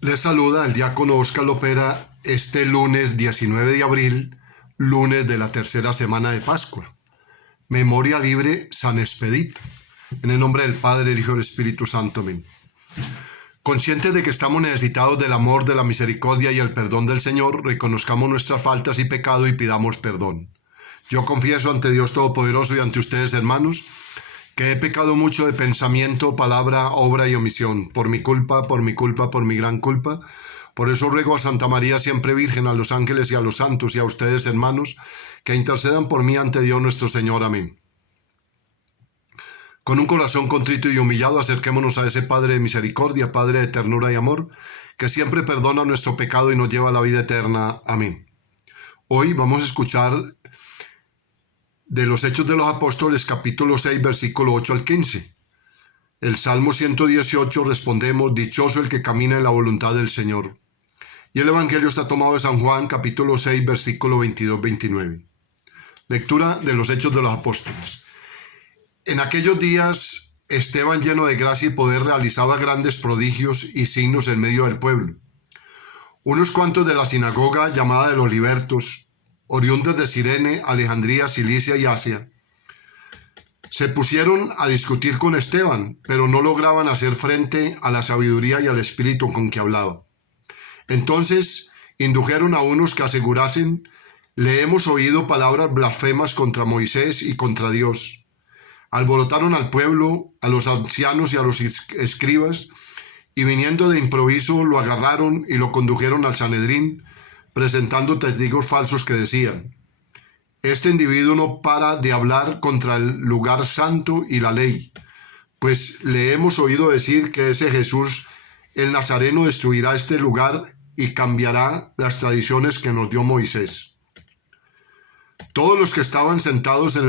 Les saluda el diácono Óscar Lopera este lunes 19 de abril, lunes de la tercera semana de Pascua. Memoria libre San Expedito. En el nombre del Padre, el Hijo y el Espíritu Santo. Amén. Conscientes de que estamos necesitados del amor, de la misericordia y el perdón del Señor, reconozcamos nuestras faltas y pecado y pidamos perdón. Yo confieso ante Dios Todopoderoso y ante ustedes, hermanos, que he pecado mucho de pensamiento, palabra, obra y omisión, por mi culpa, por mi gran culpa. Por eso ruego a Santa María, siempre Virgen, a los ángeles y a los santos y a ustedes, hermanos, que intercedan por mí ante Dios nuestro Señor. Amén. Con un corazón contrito y humillado, acerquémonos a ese Padre de misericordia, Padre de ternura y amor, que siempre perdona nuestro pecado y nos lleva a la vida eterna. Amén. Hoy vamos a escuchar de los Hechos de los Apóstoles, capítulo 6, versículo 8 al 15. El Salmo 118 respondemos: dichoso el que camina en la voluntad del Señor. Y el Evangelio está tomado de San Juan, capítulo 6, versículo 22-29. Lectura de los Hechos de los Apóstoles. En aquellos días, Esteban, lleno de gracia y poder, realizaba grandes prodigios y signos en medio del pueblo. Unos cuantos de la sinagoga llamada de los libertos, oriundos de Cirene, Alejandría, Cilicia y Asia, se pusieron a discutir con Esteban, pero no lograban hacer frente a la sabiduría y al espíritu con que hablaba. Entonces indujeron a unos que asegurasen: le hemos oído palabras blasfemas contra Moisés y contra Dios. Alborotaron al pueblo, a los ancianos y a los escribas, y viniendo de improviso lo agarraron y lo condujeron al Sanedrín, presentando testigos falsos que decían: este individuo no para de hablar contra el lugar santo y la ley, pues le hemos oído decir que ese Jesús, el Nazareno, destruirá este lugar y cambiará las tradiciones que nos dio Moisés. Todos los que estaban sentados en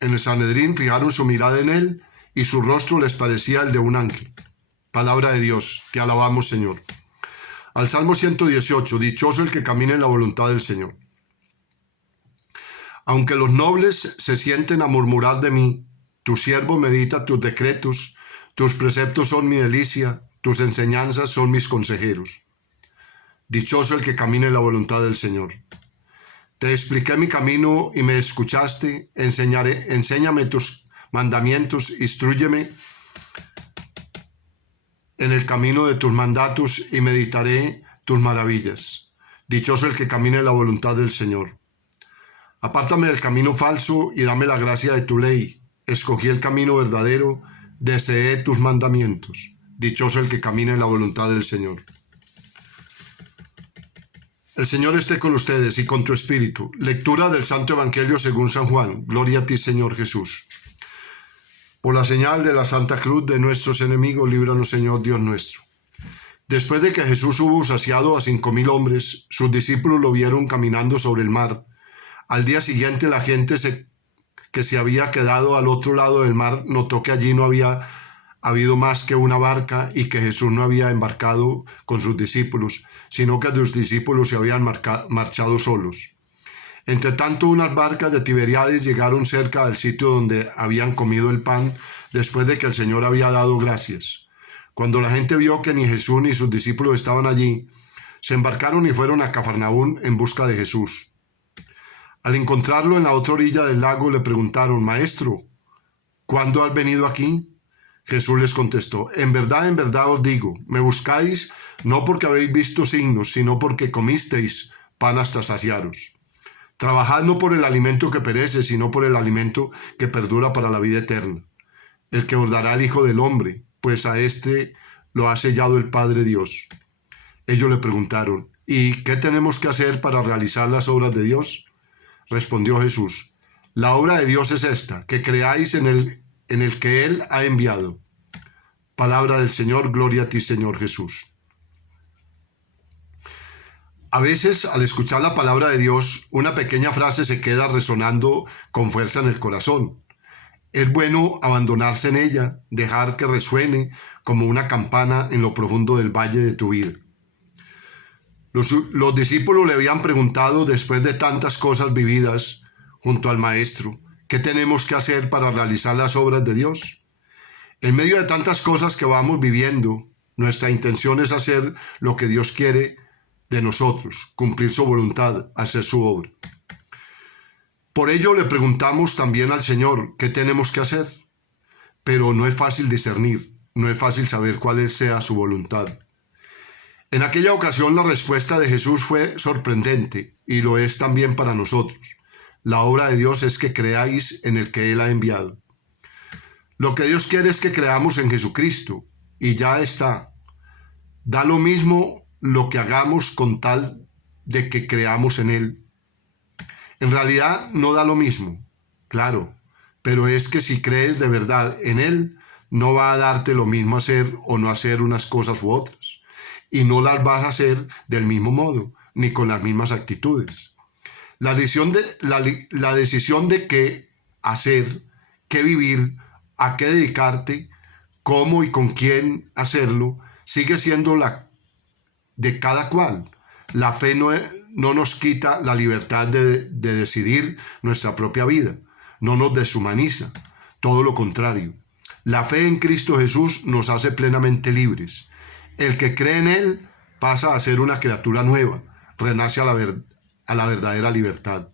el Sanedrín fijaron su mirada en él, y su rostro les parecía el de un ángel. Palabra de Dios, te alabamos, Señor. Al Salmo 118, dichoso el que camina en la voluntad del Señor. Aunque los nobles se sienten a murmurar de mí, tu siervo medita tus decretos, tus preceptos son mi delicia, tus enseñanzas son mis consejeros. Dichoso el que camina en la voluntad del Señor. Te expliqué mi camino y me escuchaste, enséñame tus mandamientos, instrúyeme en el camino de tus mandatos y meditaré tus maravillas. Dichoso el que camina en la voluntad del Señor. Apártame del camino falso y dame la gracia de tu ley. Escogí el camino verdadero, deseé tus mandamientos. Dichoso el que camina en la voluntad del Señor. El Señor esté con ustedes y con tu espíritu. Lectura del Santo Evangelio según San Juan. Gloria a ti, Señor Jesús. Por la señal de la Santa Cruz de nuestros enemigos, líbranos, Señor Dios nuestro. Después de que Jesús hubo saciado a 5,000 hombres, sus discípulos lo vieron caminando sobre el mar. Al día siguiente, la gente que se había quedado al otro lado del mar notó que allí no había habido más que una barca y que Jesús no había embarcado con sus discípulos, sino que sus discípulos se habían marchado solos. Entre tanto, unas barcas de Tiberíades llegaron cerca del sitio donde habían comido el pan después de que el Señor había dado gracias. Cuando la gente vio que ni Jesús ni sus discípulos estaban allí, se embarcaron y fueron a Cafarnaún en busca de Jesús. Al encontrarlo en la otra orilla del lago, le preguntaron: Maestro, ¿cuándo has venido aquí? Jesús les contestó: en verdad os digo, me buscáis no porque habéis visto signos, sino porque comisteis pan hasta saciaros. Trabajad no por el alimento que perece, sino por el alimento que perdura para la vida eterna, el que os dará el Hijo del Hombre, pues a éste lo ha sellado el Padre Dios. Ellos le preguntaron: ¿y qué tenemos que hacer para realizar las obras de Dios? Respondió Jesús: la obra de Dios es esta, que creáis en el que Él ha enviado. Palabra del Señor, gloria a ti, Señor Jesús. A veces, al escuchar la palabra de Dios, una pequeña frase se queda resonando con fuerza en el corazón. Es bueno abandonarse en ella, dejar que resuene como una campana en lo profundo del valle de tu vida. Los discípulos le habían preguntado, después de tantas cosas vividas junto al Maestro, ¿qué tenemos que hacer para realizar las obras de Dios? En medio de tantas cosas que vamos viviendo, Nuestra intención es hacer lo que Dios quiere de nosotros, cumplir su voluntad, hacer su obra. Por ello le preguntamos también al Señor qué tenemos que hacer, pero no es fácil discernir, no es fácil saber cuál sea su voluntad. En aquella ocasión la respuesta de Jesús fue sorprendente y lo es también para nosotros. La obra de Dios es que creáis en el que Él ha enviado. Lo que Dios quiere es que creamos en Jesucristo y ya está. Da lo mismo lo que hagamos con tal de que creamos en Él. En realidad no da lo mismo, claro, pero es que si crees de verdad en Él, no va a darte lo mismo hacer o no hacer unas cosas u otras. Y no las vas a hacer del mismo modo, ni con las mismas actitudes. La decisión de qué hacer, qué vivir, a qué dedicarte, cómo y con quién hacerlo, sigue siendo la de cada cual. La fe no nos quita la libertad de decidir nuestra propia vida, no nos deshumaniza, todo lo contrario. La fe en Cristo Jesús nos hace plenamente libres. El que cree en Él pasa a ser una criatura nueva, renace a la verdadera libertad.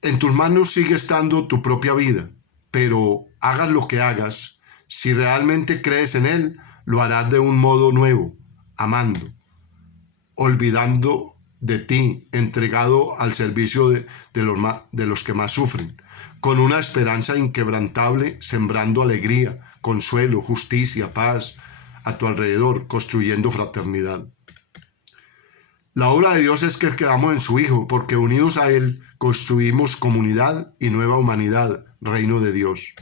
En tus manos sigue estando tu propia vida, pero hagas lo que hagas, si realmente crees en Él, lo harás de un modo nuevo, amando, olvidando de ti, entregado al servicio de los que más sufren, con una esperanza inquebrantable, sembrando alegría, consuelo, justicia, paz a tu alrededor, construyendo fraternidad. La obra de Dios es que quedamos en su Hijo, porque unidos a Él construimos comunidad y nueva humanidad, reino de Dios.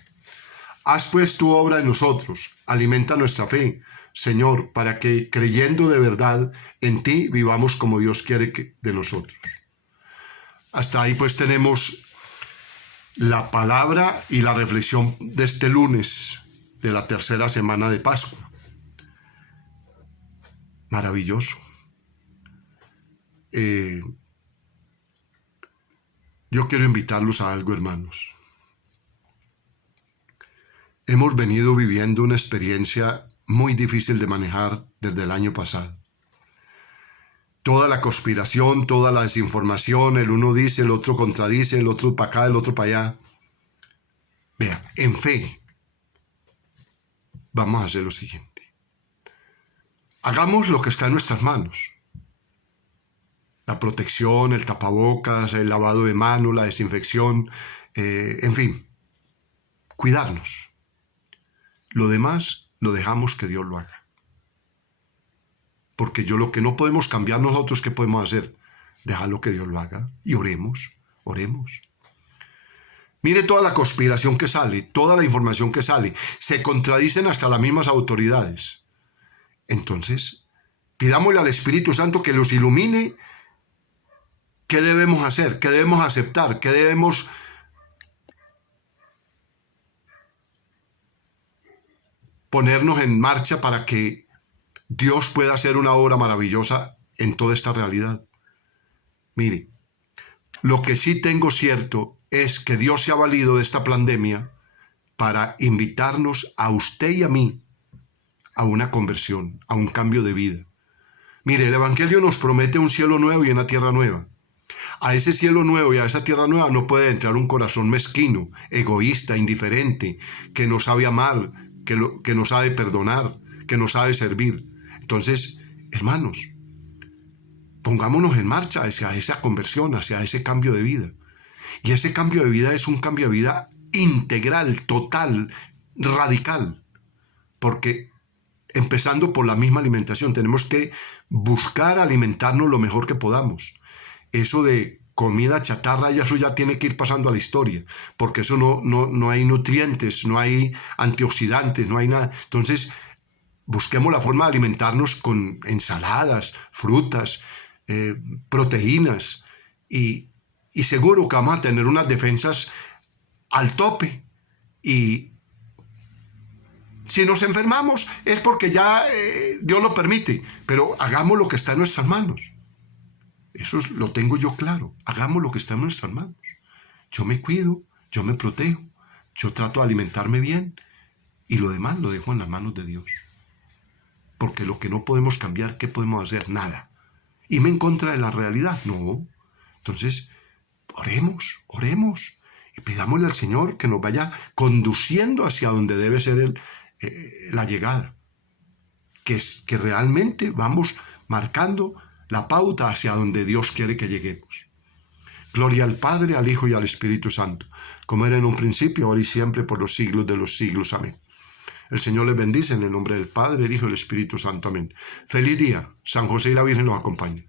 Haz pues tu obra en nosotros, alimenta nuestra fe, Señor, para que creyendo de verdad en ti vivamos como Dios quiere de nosotros. Hasta ahí pues tenemos la palabra y la reflexión de este lunes de la tercera semana de Pascua. Maravilloso. Yo quiero invitarlos a algo, hermanos. Hemos venido viviendo una experiencia muy difícil de manejar desde el año pasado. Toda la conspiración, toda la desinformación, el uno dice, el otro contradice, el otro para acá, el otro para allá. Vea, en fe, vamos a hacer lo siguiente. Hagamos lo que está en nuestras manos. La protección, el tapabocas, el lavado de manos, la desinfección, en fin, cuidarnos. Lo demás lo dejamos que Dios lo haga. Porque lo que no podemos cambiar nosotros, ¿qué podemos hacer? Dejarlo que Dios lo haga y oremos. Mire toda la conspiración que sale, toda la información que sale, se contradicen hasta las mismas autoridades. Entonces, pidámosle al Espíritu Santo que los ilumine. ¿Qué debemos hacer? ¿Qué debemos aceptar? ¿Qué debemos ponernos en marcha para que Dios pueda hacer una obra maravillosa en toda esta realidad? Mire, lo que sí tengo cierto es que Dios se ha valido de esta pandemia para invitarnos a usted y a mí a una conversión, a un cambio de vida. Mire, el Evangelio nos promete un cielo nuevo y una tierra nueva. A ese cielo nuevo y a esa tierra nueva no puede entrar un corazón mezquino, egoísta, indiferente, que no sabe amar, que no sabe perdonar, que no sabe servir. Entonces, hermanos, pongámonos en marcha hacia esa conversión, hacia ese cambio de vida. Y ese cambio de vida es un cambio de vida integral, total, radical. Porque empezando por la misma alimentación, tenemos que buscar alimentarnos lo mejor que podamos. Eso de comida chatarra, eso ya tiene que ir pasando a la historia, porque eso no hay nutrientes, no hay antioxidantes, no hay nada. Entonces, busquemos la forma de alimentarnos con ensaladas, frutas, proteínas, y seguro que vamos a tener unas defensas al tope. Y si nos enfermamos es porque ya Dios lo permite, pero hagamos lo que está en nuestras manos. Eso lo tengo yo claro. Hagamos lo que está en nuestras manos. Yo me cuido, yo me protejo, yo trato de alimentarme bien y lo demás lo dejo en las manos de Dios. porque lo que no podemos cambiar, ¿qué podemos hacer? Nada. ¿Irme en contra de la realidad? No. Entonces, oremos y pidámosle al Señor que nos vaya conduciendo hacia donde debe ser la llegada. Que realmente vamos marcando la pauta hacia donde Dios quiere que lleguemos. Gloria al Padre, al Hijo y al Espíritu Santo, como era en un principio, ahora y siempre, por los siglos de los siglos. Amén. El Señor les bendice en el nombre del Padre, el Hijo y el Espíritu Santo. Amén. Feliz día. San José y la Virgen los acompañen.